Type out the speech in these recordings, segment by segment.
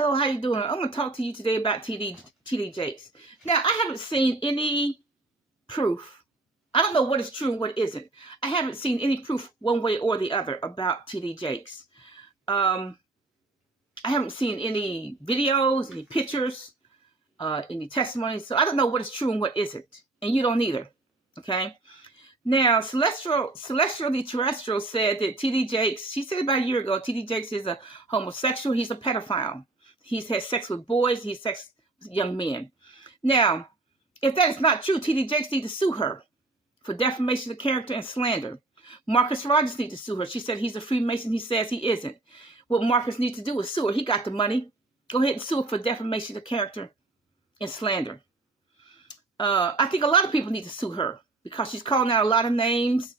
Hello, how you doing? I'm going to talk to you today about TD Jakes. Now, I haven't seen any proof. I don't know what is true and what isn't. I haven't seen any proof one way or the other about TD Jakes. I haven't seen any videos, any pictures, any testimonies. So I don't know what is true and what isn't. And you don't either. Okay? Now, Celestial the Terrestrial said that TD Jakes, she said about a year ago, TD Jakes is a homosexual. He's a pedophile. He's had sex with boys. He's sex with young men. Now, if that is not true, TD Jakes needs to sue her for defamation of character and slander. Marcus Rogers needs to sue her. She said he's a Freemason. He says he isn't. What Marcus needs to do is sue her. He got the money. Go ahead and sue her for defamation of character and slander. I think a lot of people need to sue her because she's calling out a lot of names.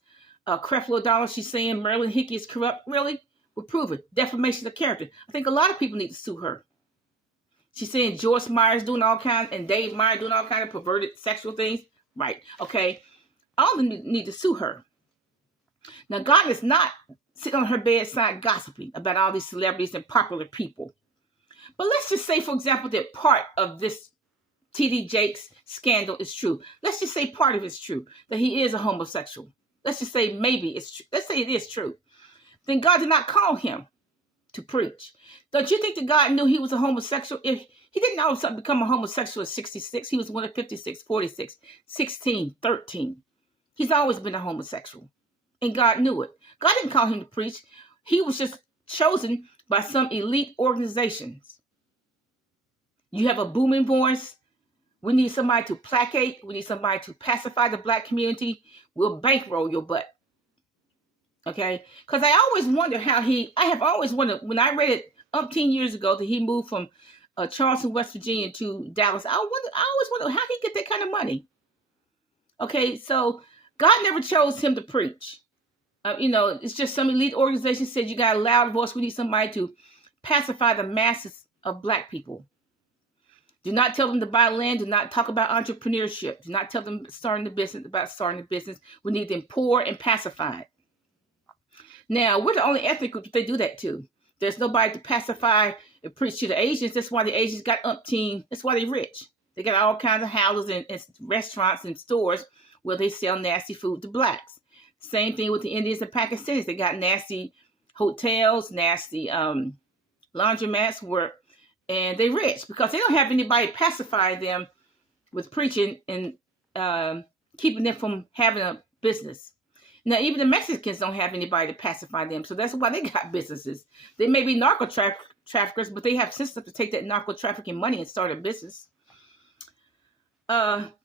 Creflo Dollar, she's saying Marilyn Hickey is corrupt. Really? We'll prove it. Defamation of character. I think a lot of people need to sue her. She's saying Joyce Myers doing all kinds, and Dave Meyer doing all kinds of perverted sexual things. Right. Okay. All of them need to sue her. Now, God is not sitting on her bedside gossiping about all these celebrities and popular people. But let's just say, for example, that part of this TD Jakes scandal is true. Let's just say part of it's true, that he is a homosexual. Let's just say maybe it's true. Let's say it is true. Then God did not call him to preach. Don't you think that God knew he was a homosexual? If he didn't all of a sudden become a homosexual at 66, he was one at 56, 46, 16, 13. He's always been a homosexual. And God knew it. God didn't call him to preach. He was just chosen by some elite organizations. You have a booming voice. We need somebody to placate. We need somebody to pacify the Black community. We'll bankroll your butt. Okay? Because I always wonder I have always wondered, when I read it umpteen years ago that he moved from Charleston, West Virginia to Dallas, I always wonder how he get that kind of money. Okay, so God never chose him to preach. It's just some elite organization said you got a loud voice. We need somebody to pacify the masses of Black people. Do not tell them to buy land. Do not talk about entrepreneurship. Do not tell them starting a business. We need them poor and pacified. Now, we're the only ethnic group that they do that to. There's nobody to pacify and preach to the Asians. That's why the Asians got umpteen. That's why they're rich. They got all kinds of houses and restaurants and stores where they sell nasty food to Blacks. Same thing with the Indians and Pakistanis. They got nasty hotels, nasty laundromats and they're rich because they don't have anybody to pacify them with preaching and keeping them from having a business. Now, even the Mexicans don't have anybody to pacify them, so that's why they got businesses. They may be narco traffickers, but they have systems to take that narco trafficking money and start a business.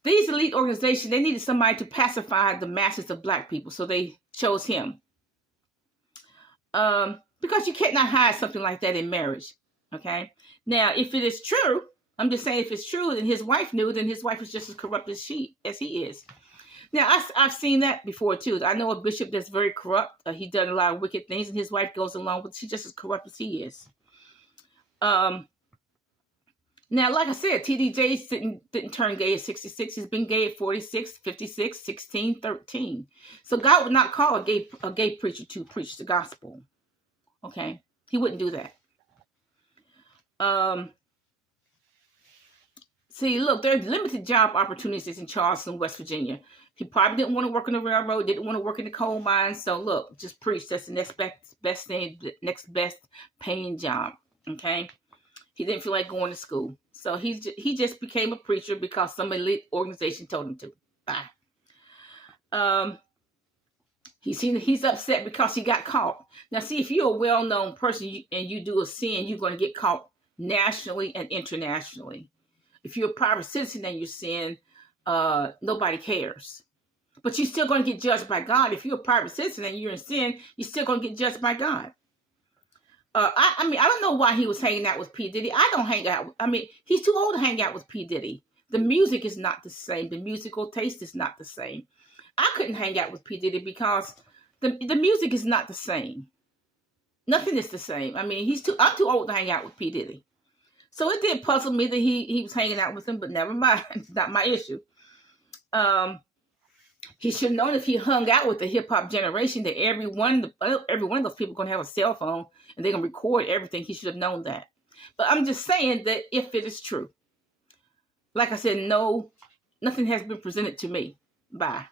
These elite organizations, they needed somebody to pacify the masses of Black people, so they chose him. Because you cannot hide something like that in marriage, okay? Now, if it is true, I'm just saying if it's true, and his wife knew, then his wife is just as corrupt as he is. Now, I've seen that before, too. I know a bishop that's very corrupt. He done a lot of wicked things, and his wife goes along with it. She's just as corrupt as he is. Now, like I said, TD Jakes didn't turn gay at 66. He's been gay at 46, 56, 16, 13. So God would not call a gay preacher to preach the gospel. Okay? He wouldn't do that. See, look, there's limited job opportunities in Charleston, West Virginia. He probably didn't want to work on the railroad, didn't want to work in the coal mines. So look, just preach. That's the next best thing, next best paying job. Okay? He didn't feel like going to school. So he just became a preacher because some elite organization told him to. Bye. He's upset because he got caught. Now, see, if you're a well-known person and you do a sin, you're going to get caught nationally and internationally. If you're a private citizen and you sin, nobody cares. But you're still going to get judged by God. If you're a private citizen and you're in sin, you're still going to get judged by God. I don't know why he was hanging out with P. Diddy. I don't hang out. He's too old to hang out with P. Diddy. The music is not the same. The musical taste is not the same. I couldn't hang out with P. Diddy because the music is not the same. Nothing is the same. I'm too old to hang out with P. Diddy. So it did puzzle me that he was hanging out with him, but never mind. It's not my issue. He should have known if he hung out with the hip-hop generation that every one of those people are going to have a cell phone and they're going to record everything. He should have known that. But I'm just saying that if it is true, like I said, no, nothing has been presented to me. Bye.